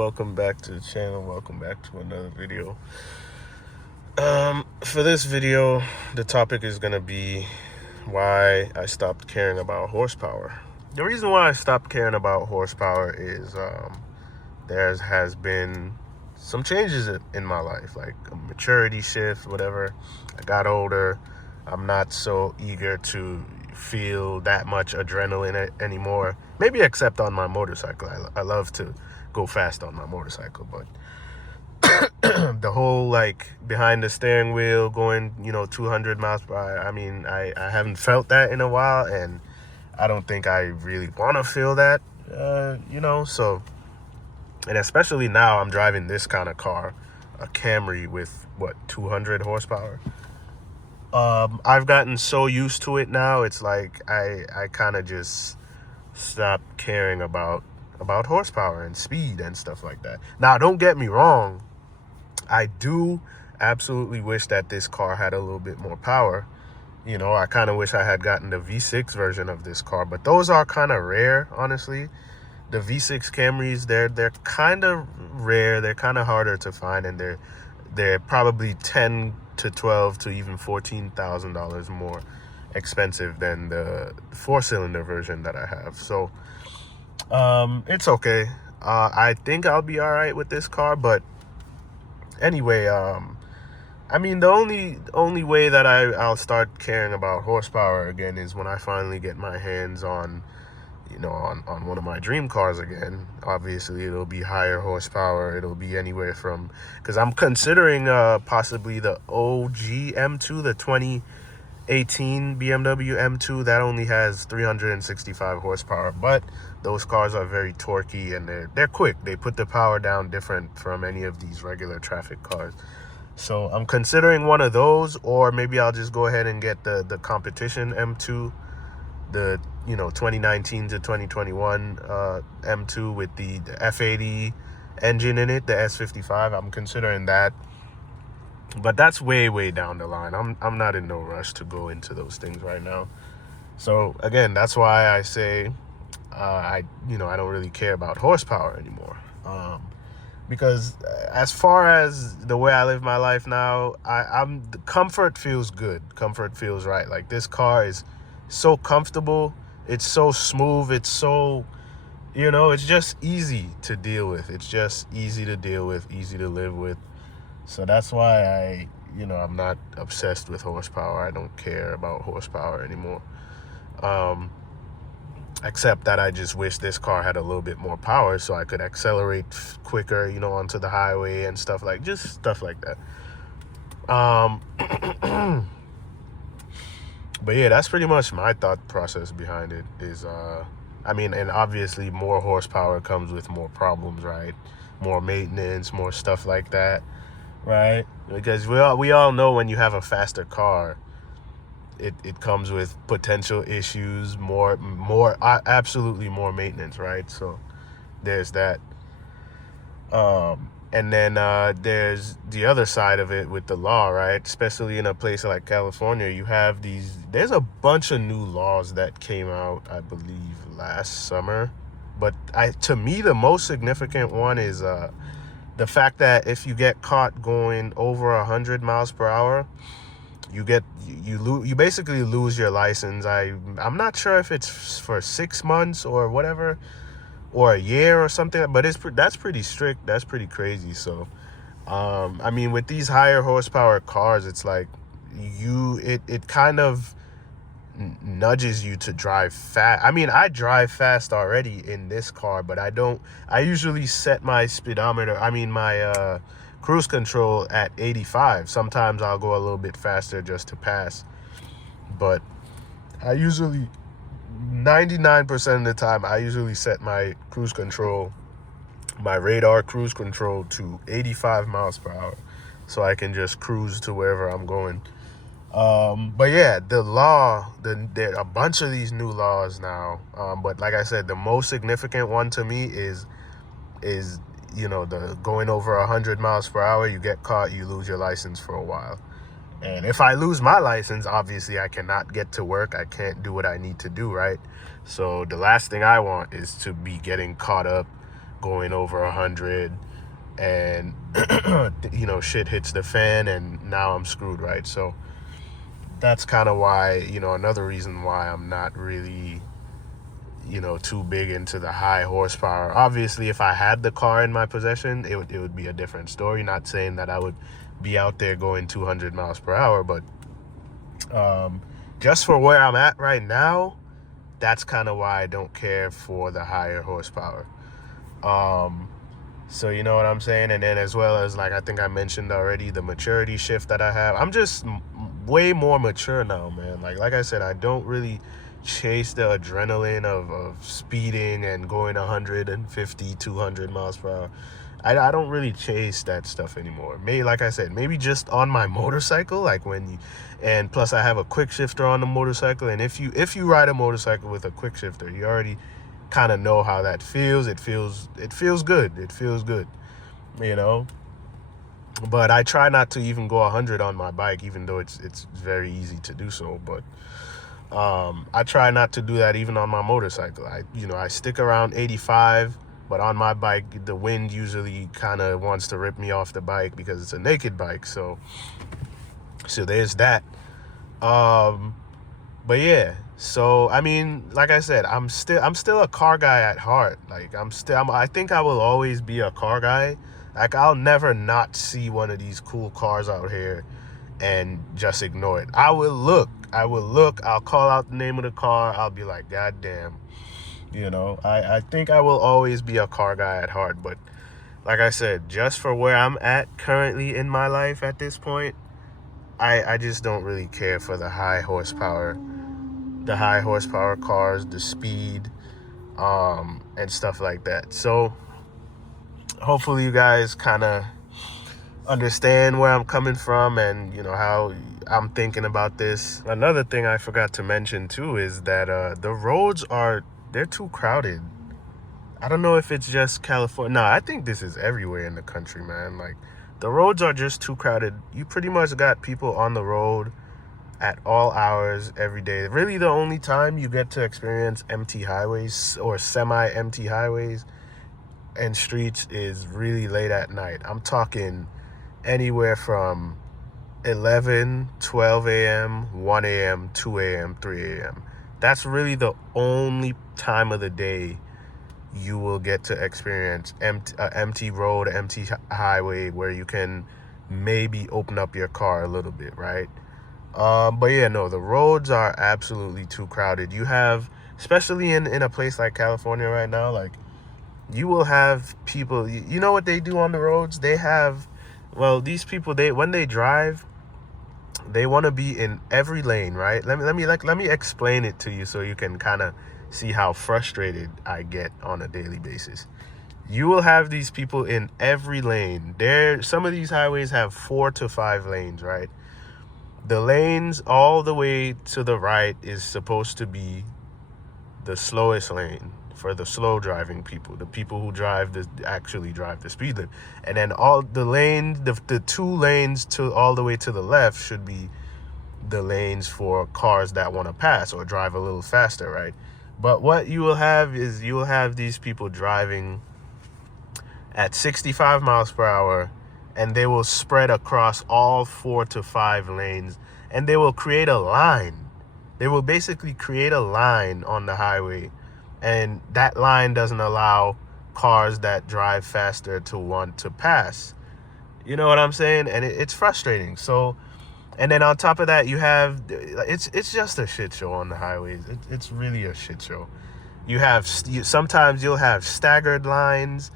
Welcome back to the channel. Welcome back to another video. For this video, the topic is gonna be why I stopped caring about horsepower. The reason why I stopped caring about horsepower is there has been some changes in my life, like a maturity shift, whatever. I got older. I'm not so eager to feel that much adrenaline anymore. Maybe except on my motorcycle. I love to go fast on my motorcycle, but the whole like behind the steering wheel going 200 miles per hour, I haven't felt that in a while, and I don't think I really want to feel that, so. And especially now I'm driving this kind of car, a Camry with 200 horsepower. I've gotten so used to it now, it's like I kind of just stopped caring about horsepower and speed and stuff like that. Now, don't get me wrong, I do absolutely wish that this car had a little bit more power. I kind of wish I had gotten the V6 version of this car, but those are kind of rare, honestly. The V6 Camrys, they're kind of rare. They're kind of harder to find, and they're probably 10 to 12 to even $14,000 more expensive than the 4-cylinder version that I have. So it's okay. I think I'll be all right with this car, but anyway, the only way that I'll start caring about horsepower again is when I finally get my hands on on one of my dream cars again. Obviously, it'll be higher horsepower. It'll be anywhere from, because I'm considering possibly the OG M2, the 2018 BMW M2 that only has 365 horsepower. But those cars are very torquey and they're quick. They put the power down different from any of these regular traffic cars. So I'm considering one of those, or maybe I'll just go ahead and get the competition M2, the 2019 to 2021 M2 with the F80 engine in it, the S55. I'm considering that, but that's way down the line. I'm not in no rush to go into those things right now. So again, that's why I say I don't really care about horsepower anymore, because as far as the way I live my life now, the comfort feels good. Comfort feels right. Like, this car is so comfortable, it's so smooth, it's so, it's just easy to deal with. It's just easy to deal with, easy to live with. So that's why I'm not obsessed with horsepower. I don't care about horsepower anymore, except that I just wish this car had a little bit more power so I could accelerate quicker, onto the highway and stuff like that. But yeah, that's pretty much my thought process behind it is, and obviously more horsepower comes with more problems, right? More maintenance, more stuff like that, right? Because we all know when you have a faster car, it comes with potential issues, absolutely more maintenance, right? So there's that. And then there's the other side of it with the law, right? Especially in a place like California, there's a bunch of new laws that came out, I believe, last summer. But to me, the most significant one is the fact that if you get caught going over 100 miles per hour, you basically lose your license. I'm not sure if it's for 6 months or whatever, or a year or something, but that's pretty strict. That's pretty crazy. So with these higher horsepower cars, it's like it kind of nudges you to drive fast. I drive fast already in this car, but I usually set my speedometer, my cruise control at 85. Sometimes I'll go a little bit faster just to pass, but 99% of the time, I usually set my cruise control, my radar cruise control, to 85 miles per hour, so I can just cruise to wherever I'm going. But yeah, the law, there are a bunch of these new laws now. But like I said, the most significant one to me is the going over 100 miles per hour, you get caught, you lose your license for a while. And if I lose my license, obviously I cannot get to work. I can't do what I need to do, right? So the last thing I want is to be getting caught up going over 100 and you know, shit hits the fan and now I'm screwed, right? So that's kind of why, you know, another reason why I'm not really, you know, too big into the high horsepower. Obviously, if I had the car in my possession, it would be a different story. Not saying that I would be out there going 200 miles per hour, but just for where I'm at right now, that's kind of why I don't care for the higher horsepower. So you know what I'm saying? And then as well as, like, I think I mentioned already, the maturity shift that I have. I'm just way more mature now, man. Like I said, I don't really chase the adrenaline of speeding and going 150, 200 miles per hour. I don't really chase that stuff anymore. Maybe, like I said, maybe just on my motorcycle, like when you, and plus I have a quick shifter on the motorcycle. And if you ride a motorcycle with a quick shifter, you already kind of know how that feels. It feels good. It feels good, you know. But I try not to even go 100 on my bike, even though it's very easy to do so. But I try not to do that even on my motorcycle. I stick around 85, but on my bike, the wind usually kind of wants to rip me off the bike because it's a naked bike. So there's that. But yeah, so I mean, like I said, I'm still a car guy at heart. Like I think I will always be a car guy. Like I'll never not see one of these cool cars out here and just ignore it. I will look, I'll call out the name of the car. I'll be like, God damn. You know, I think I will always be a car guy at heart. But like I said, just for where I'm at currently in my life at this point, I just don't really care for the high horsepower cars, the speed, and stuff like that. So hopefully you guys kind of understand where I'm coming from and, you know, how I'm thinking about this. Another thing I forgot to mention too is that the roads they're too crowded. I don't know if it's just California. No, I think this is everywhere in the country, man. Like, the roads are just too crowded. You pretty much got people on the road at all hours every day. Really, the only time you get to experience empty highways or semi-empty highways and streets is really late at night. I'm talking anywhere from 11, 12 a.m., 1 a.m., 2 a.m., 3 a.m. That's really the only time of the day you will get to experience empty road, empty highway where you can maybe open up your car a little bit, right? But yeah, no, the roads are absolutely too crowded. You have, especially in a place like California right now, like, you will have people, you know what they do on the roads? They have, well, these people, when they drive, they want to be in every lane, right? Let me explain it to you so you can kind of see how frustrated I get on a daily basis. You will have these people in every lane. Some of these highways have 4 to 5 lanes, right? The lanes all the way to the right is supposed to be the slowest lane for the slow driving people, the people who actually drive the speed limit. And then all the lanes, the 2 lanes to all the way to the left should be the lanes for cars that want to pass or drive a little faster, right? But what you will have is these people driving at 65 miles per hour, and they will spread across all 4 to 5 lanes, and they will create a line. They will basically create a line on the highway, and that line doesn't allow cars that drive faster to want to pass. You know what I'm saying? And it's frustrating. So, and then on top of that, you have, it's just a shit show on the highways. It's really a shit show. Sometimes you'll have staggered lines.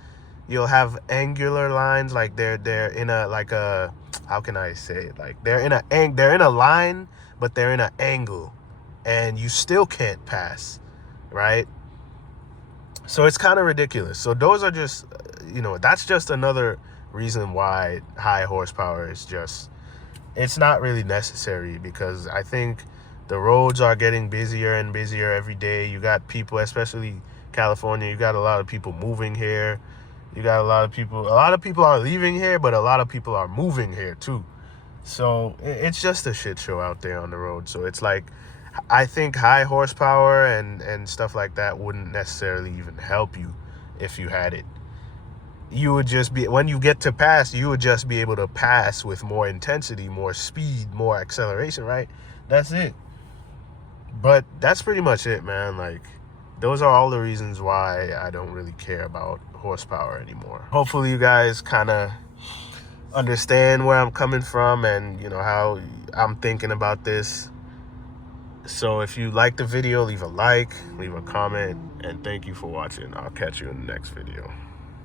You'll have angular lines, like they're in a, like a, how can I say it? Like they're in a line, but they're in an angle, and you still can't pass, right? So it's kind of ridiculous. So those are just, that's just another reason why high horsepower is just, it's not really necessary, because I think the roads are getting busier and busier every day. You got people, especially California, you got a lot of people moving here. You got a lot of people are leaving here, but a lot of people are moving here too. So it's just a shit show out there on the road. So it's like, I think high horsepower and stuff like that wouldn't necessarily even help you if you had it. you would just be, when you get to pass, you would just be able to pass with more intensity, more speed, more acceleration, right? That's it. But that's pretty much it, man. Like, those are all the reasons why I don't really care about horsepower anymore. Hopefully you guys kind of understand where I'm coming from and, you know, how I'm thinking about this. So if you like the video, leave a like, leave a comment, and thank you for watching. I'll catch you in the next video.